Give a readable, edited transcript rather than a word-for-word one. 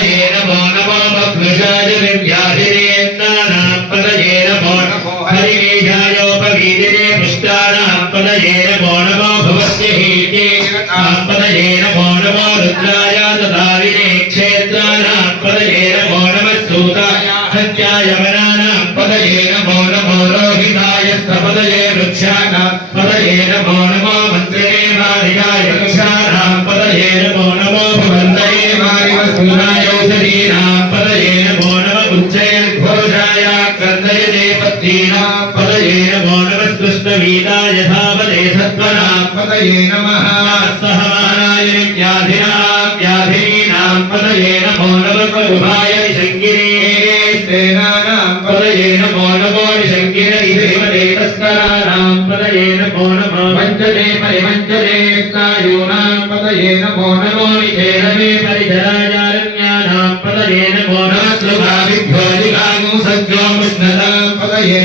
पदये नमो नमो भक्ष्याय विद्याधिरेन्द्राणां पदये नमो नमो हरिवेशायोपवीदिने पुष्टानां पदये नमो नमो भवत्यहीतेनां पदये नमो नमो रुद्राय ददाविने क्षेत्राणां पदये नमो नमः सूताय हत्याय वनानां पदये नमो नमो रोहिताय स्तपदये वृक्षाणां पदये नमो नमो मन्त्रिणे मारियाय वृक्षाणां पदये नमो नमो भवन्तये मारिवस्तूनाय औषधीनां पदये नमो नमः उच्चैर्घोषाय क्रन्दयते पत्नीनां पदये नमो नमः कृष्णवीताय धावते सत्त्वनां पदये नमः सहमानाय व्याधिनां व्याधिनीनां पदये नमो नमः करुभाय निशङ्गिने सेनानां पदये नमो नमो निशङ्गिने देवते तस्कराणां पदये नमो नमः वञ्चते परिवञ्चते स्नायूनां पदये नमो नमो निषेधवे परिधराजारण्यानां पदये नमो नमः श्रुभाभिभ्यो जिगागुसज्जो मुष्णतां पदये